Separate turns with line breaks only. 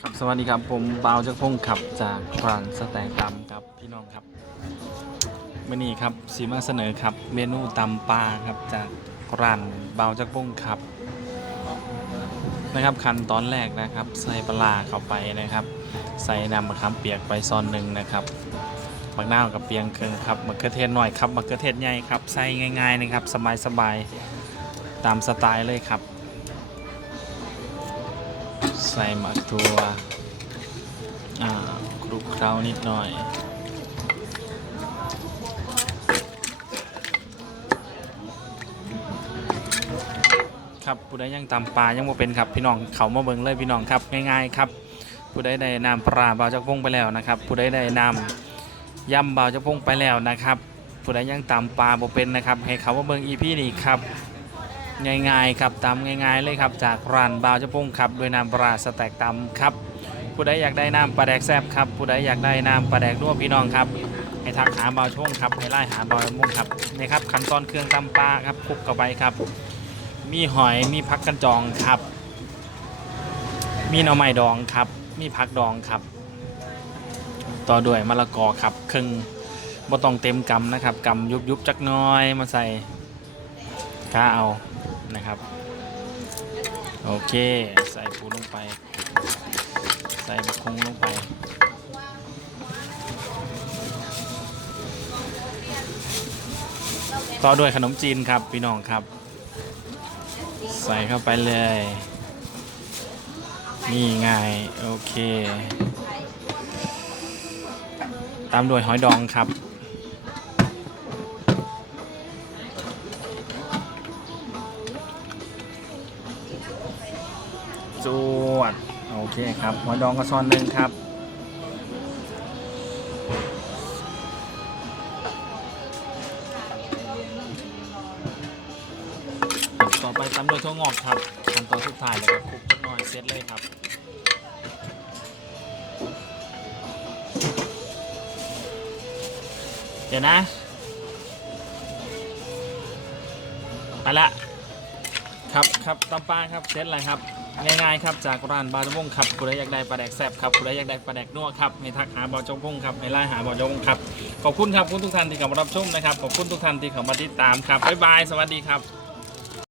ครับสวัสดีครับผมบ่าวจากพงขับจากร้านสแต็กตำครับพี่น้องครับมื่อนี้ครับสีมาเสนอครับเมนูตำปลาครับจากร้านบ่าวจากพงขับนะครับขั้นตอนแรกนะครับ ใส่ปลาร้าเข้าไปนะครับ ใส่น้ำมะขามเปียกไปซอนหนึ่งนะครับมะนาวกับเปียงเครื่องครับมะเขือเทศหน่อยครับมะเขือเทศใหญ่ครับใส่ง่าย ๆนะครับ สบายๆตามสไตล์เลยครับ ใส่หมักถั่วคลุกเคล้านิดหน่อย ครับผู้ใดยังตำปลายังบ่เป็นครับพี่น้องเขามาเบิ่งเลยพี่น้องครับง่ายๆครับผู้ใดได้นำปลาบาวจากพงไปแล้วนะครับ ผู้ใดได้นำยำบาวจากพงไปแล้วนะครับผู้ใดยังตำปลาบ่เป็นนะครับ ให้เขามาเบิ่งอีพี่นี้ครับ ง่ายๆครับตำง่ายๆเลยครับจากร้านบาวจะพงครับโดยน้ำปลาสแต็กตำครับผู้ใดอยากได้น้ำปลาแดกแซบครับผู้ใดอยากได้น้ำปลาแดกนัวพี่น้องครับให้ทักหาบาวชงครับให้ไล่หาบาวจะพงครับนี่ครับขั้นตอนเครื่องตำปลาครับคลุกเข้าไปครับ มีหอยมีพักกันจองครับ มีหน่อไม้ดองครับ มีผักดองครับ ต่อด้วยมะละกอครับครึ่งบ่ต้องเต็มกำนะครับกำยุบๆจักน้อยมาใส่ ก้าเอานะครับ โอเค ใส่ปูลงไป ใส่บะคงลงไป ต่อด้วยขนมจีนครับ พี่น้องครับ ใส่เข้าไปเลย นี่ไง โอเค ตามด้วยหอยดองครับ จวด โอเคครับหอยดองกระซอนหนึ่งครับ ต่อไปตามด้วยถั่วงอกครับขั้นตอนสุดท้ายเลยครับคลุกจักหน่อยเซตเลยครับเดี๋ยวนะ ไปละ ครับครับตำปลาครับเซตอะไรครับ ง่ายๆครับจากร้านบาจงพงครับคุณได้อยากได้ปลาแดกแซบครับคุณได้อยากได้ปลาแดกนัวครับให้ทักหาบาจงพงครับให้ไล่หาบาจงพงครับขอบคุณครับขอบคุณทุกท่านที่เข้ามารับชมนะครับขอบคุณทุกท่านที่เข้ามาติดตามครับบ๊ายบายสวัสดีครับ